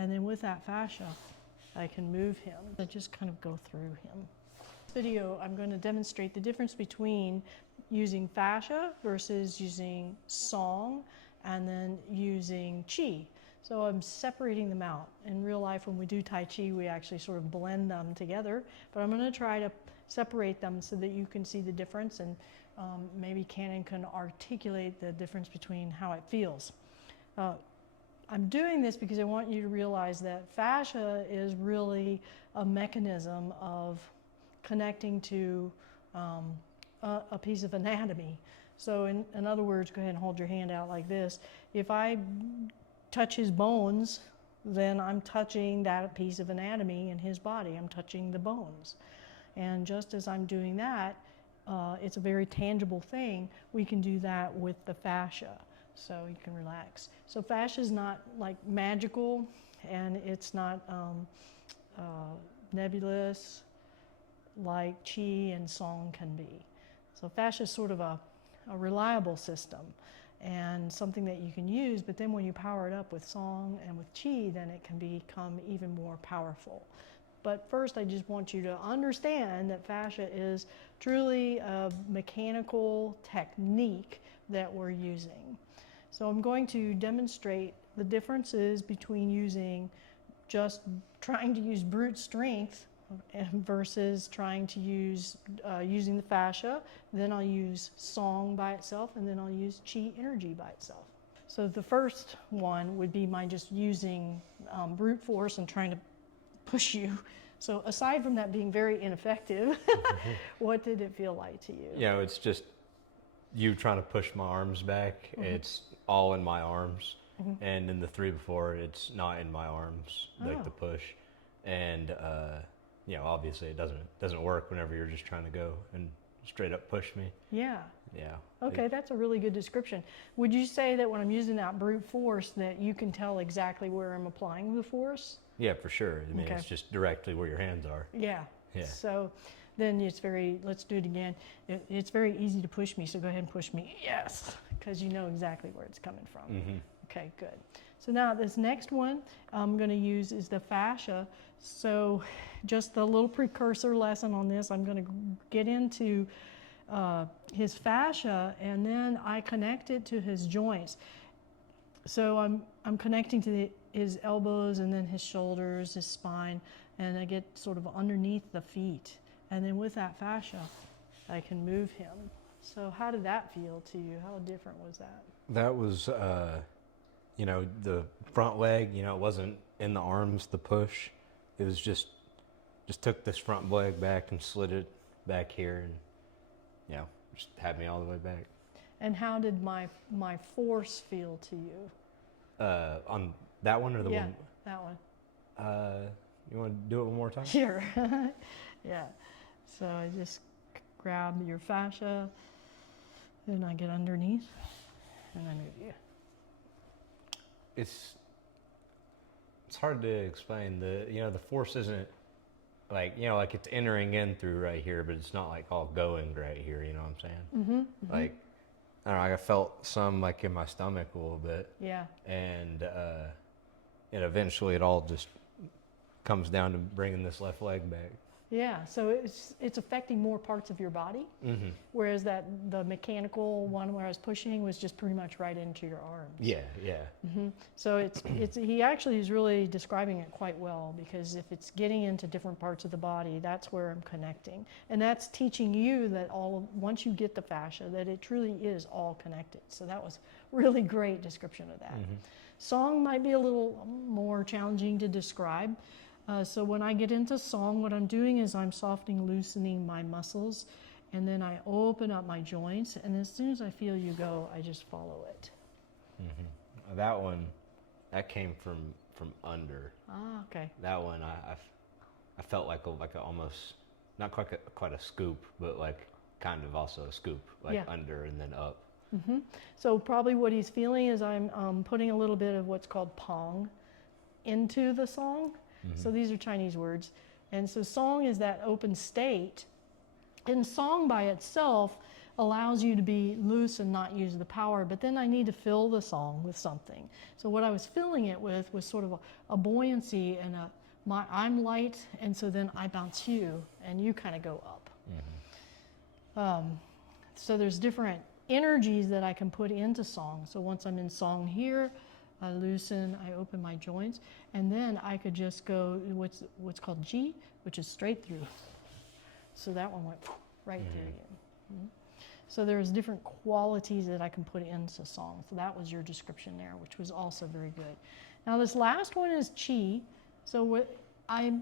And then with that fascia, I can move him. I just kind of go through him. This video, I'm going to demonstrate the difference between using fascia versus using song and then using chi. So I'm separating them out. In real life, when we do Tai Chi, we actually sort of blend them together, but I'm going to try to separate them so that you can see the difference, and maybe Cannon can articulate the difference between how it feels. I'm doing this because I want you to realize that fascia is really a mechanism of connecting to a piece of anatomy. So in other words, go ahead and hold your hand out like this. If I touch his bones, then I'm touching that piece of anatomy in his body. I'm touching the bones. And just as I'm doing that, it's a very tangible thing. We can do that with the fascia. So you can relax. So fascia is not like magical, and it's not nebulous like chi and song can be. So fascia is sort of a reliable system and something that you can use, but then when you power it up with song and with chi, then it can become even more powerful. But first, I just want you to understand that fascia is truly a mechanical technique that we're using. So I'm going to demonstrate the differences between using just trying to use brute strength versus trying to use using the fascia. Then I'll use song by itself, and then I'll use chi energy by itself. So the first one would be my just using brute force and trying to push you. So aside from that being very ineffective, what did it feel like to you? You know, it's just you trying to push my arms back. It's all in my arms. And in the three before, it's not in my arms, like the push. And you know, obviously it doesn't work whenever you're just trying to go and straight up push me. Yeah. Yeah. Okay, that's a really good description. Would you say that when I'm using that brute force that you can tell exactly where I'm applying the force? Yeah, for sure. I mean, Okay. it's just directly where your hands are. Yeah. Yeah. So then it's let's do it again. It's very easy to push me, so go ahead and push me. Yes, because you know exactly where it's coming from. Okay, good. So now this next one I'm going to use is the fascia. So just a little precursor lesson on this, I'm going to get into his fascia, and then I connect it to his joints. So I'm connecting to his elbows, and then his shoulders, his spine, and I get sort of underneath the feet. And then with that fascia, I can move him. So how did that feel to you? How different was that? That was, you know, the front leg, you know, it wasn't in the arms, the push. It was just took this front leg back and slid it back here, and, you know, just had me all the way back. And how did my force feel to you? On that one or the one? That one. You want to do it one more time? Sure. Yeah. So I just grab your fascia, then I get underneath, and I move you. It's hard to explain. The force isn't like, you know, like it's entering in through right here, but it's not like all going right here. You know what I'm saying? Like, I don't know. I felt some like in my stomach a little bit. Yeah. And eventually it all just comes down to bringing this left leg back. Yeah, so it's affecting more parts of your body, whereas the mechanical one where I was pushing was just pretty much right into your arms. Yeah, yeah. So he actually is really describing it quite well, because if it's getting into different parts of the body, that's where I'm connecting, and that's teaching you that once you get the fascia, that it truly is all connected. So that was really great description of that. Song might be a little more challenging to describe. So when I get into song, what I'm doing is I'm softening, loosening my muscles, and then I open up my joints, and as soon as I feel you go, I just follow it. That one, that came from under. Ah, okay. That one, I felt like a almost, not quite a scoop, but like kind of also a scoop, like under and then up. So probably what he's feeling is I'm putting a little bit of what's called peng into the song. So these are Chinese words. And so song is that open state. And song by itself allows you to be loose and not use the power, but then I need to fill the song with something. So what I was filling it with was sort of a buoyancy and I'm light, and so then I bounce you, and you kind of go up. So there's different energies that I can put into song. So once I'm in song here, I loosen, I open my joints, and then I could just go what's called G, which is straight through. So that one went right through you. So there's different qualities that I can put into song. So that was your description there, which was also very good. Now this last one is Chi. So what I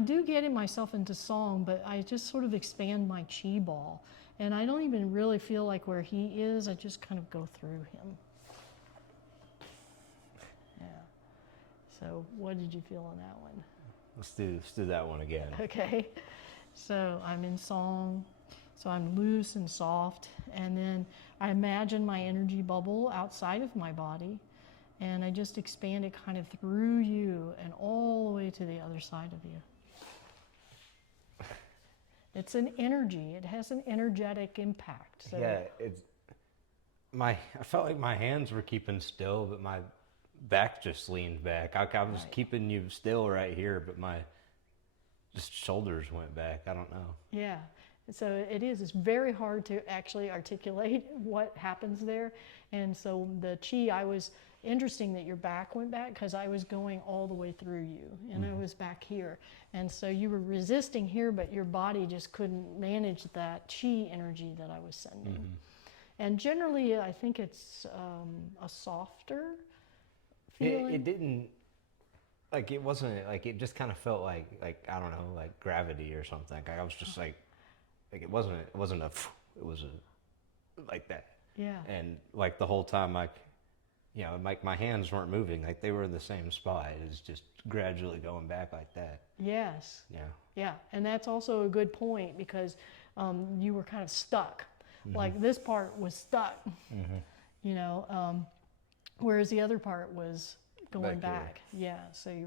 do get myself into song, but I just sort of expand my Chi ball. And I don't even really feel like where he is, I just kind of go through him. Yeah. So what did you feel on that one? Let's do that one again. Okay. So I'm in song, so I'm loose and soft, and then I imagine my energy bubble outside of my body, and I just expand it kind of through you and all the way to the other side of you. It's an energy. It has an energetic impact. So. Yeah, I felt like my hands were keeping still, but my back just leaned back. I was keeping you still right here, but my just shoulders went back. I don't know. Yeah. So it's very hard to actually articulate what happens there. And so the Chi, interesting that your back went back, because I was going all the way through you, and I was back here. And so you were resisting here, but your body just couldn't manage that Chi energy that I was sending. And generally, I think it's a softer feeling. It didn't, like, it wasn't, like, it just kind of felt like I don't know, like gravity or something. Like I was just like it wasn't it was like that. Yeah. And like the whole time, like, you know, like my hands weren't moving, like they were in the same spot. It was just gradually going back like that. Yes. Yeah. Yeah, and that's also a good point, because you were kind of stuck. Like this part was stuck, you know, whereas the other part was going back. Yeah, so you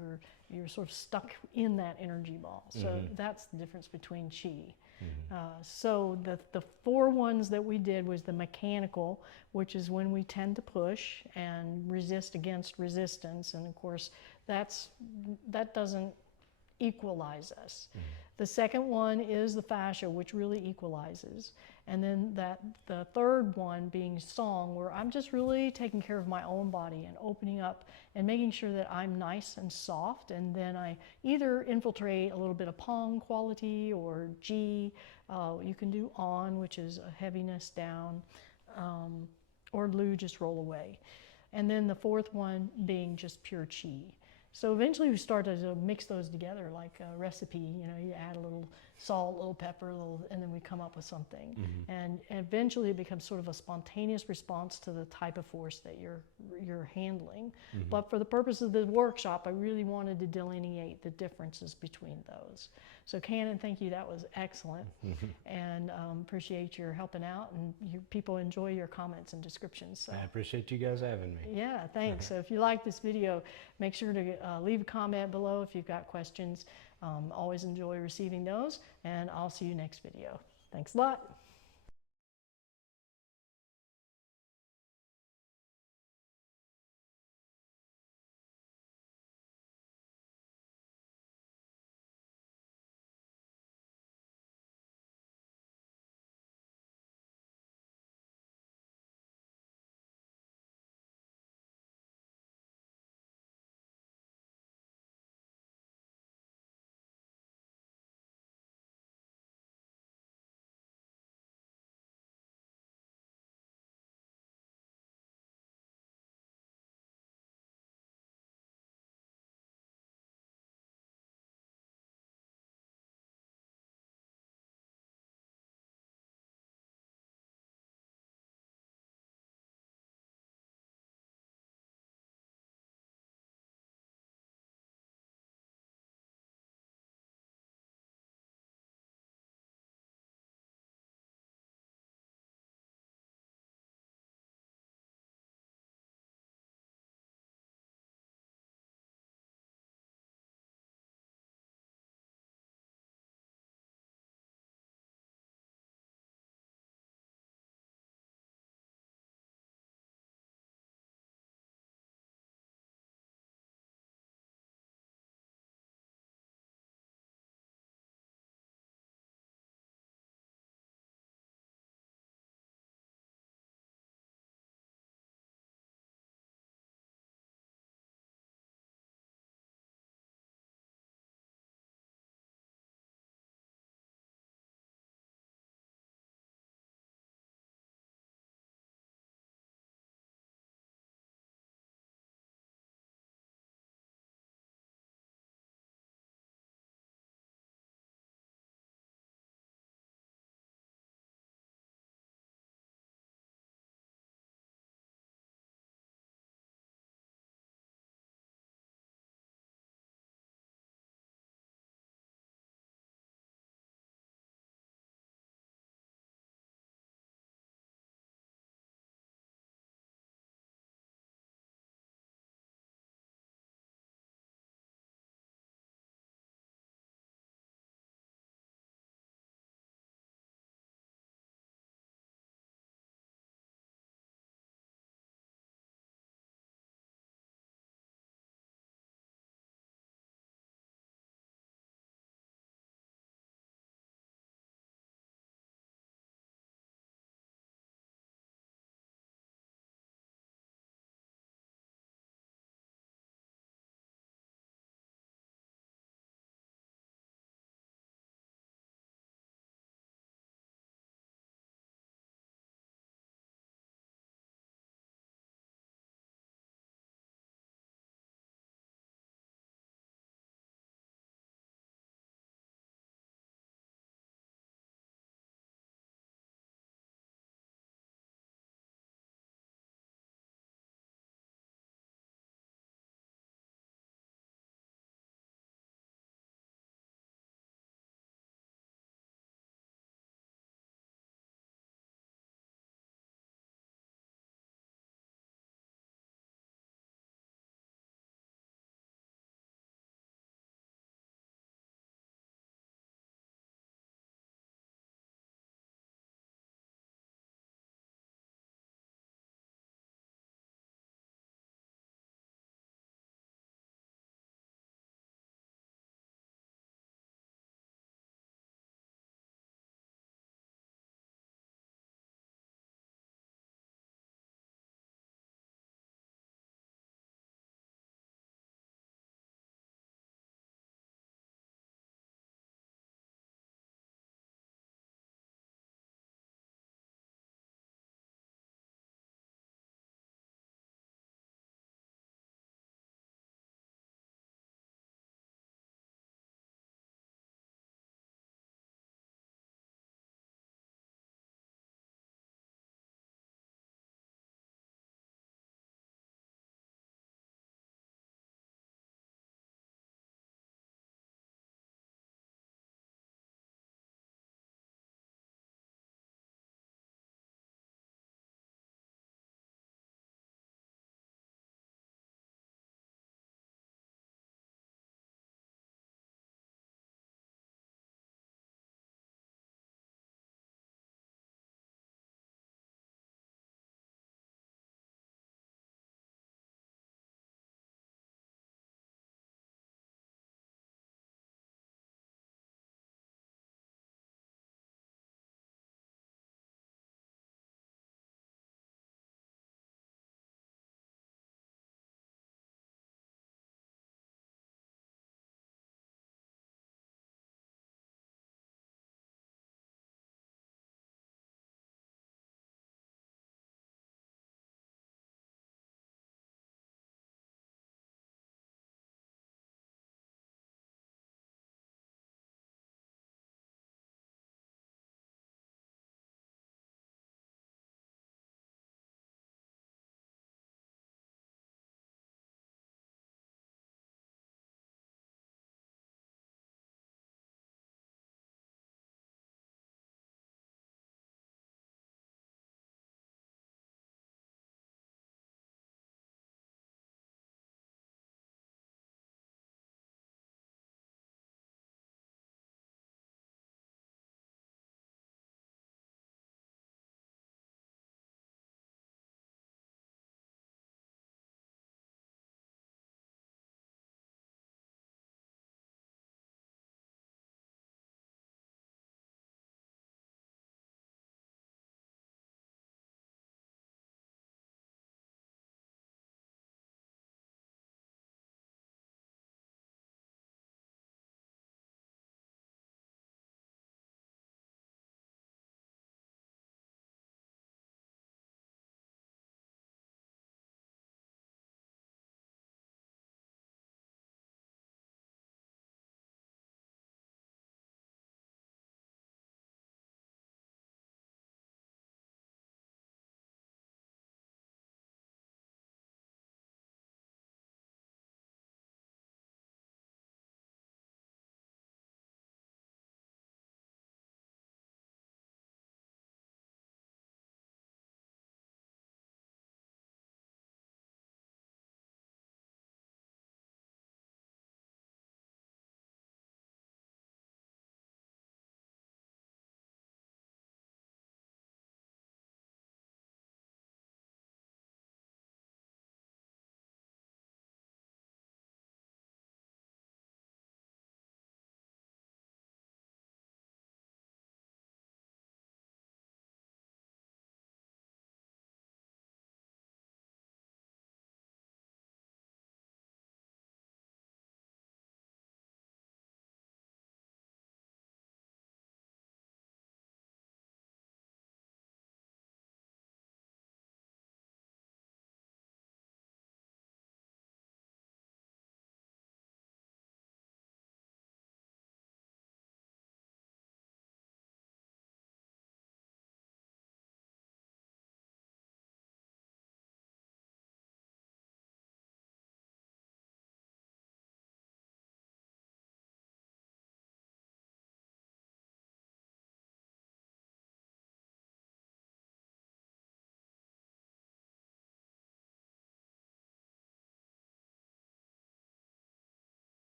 were sort of stuck in that energy ball. So that's the difference between Chi. So the 4 ones that we did was the mechanical, which is when we tend to push and resist against resistance, and of course that doesn't equalize us. The second one is the fascia, which really equalizes. And then the third one being song, where I'm just really taking care of my own body and opening up and making sure that I'm nice and soft. And then I either infiltrate a little bit of peng quality or G. You can do on, which is a heaviness down, or Lu, just roll away. And then the fourth one being just pure Chi. So eventually we started to mix those together like a recipe. You know, you add a little salt, a little pepper, and then we come up with something. And eventually it becomes sort of a spontaneous response to the type of force that you're handling. But for the purpose of the workshop, I really wanted to delineate the differences between those. So Cannon, thank you. That was excellent. And appreciate your helping out, and people enjoy your comments and descriptions. So. I appreciate you guys having me. Yeah, thanks. So if you like this video, make sure to leave a comment below if you've got questions. Always enjoy receiving those, and I'll see you next video. Thanks a lot.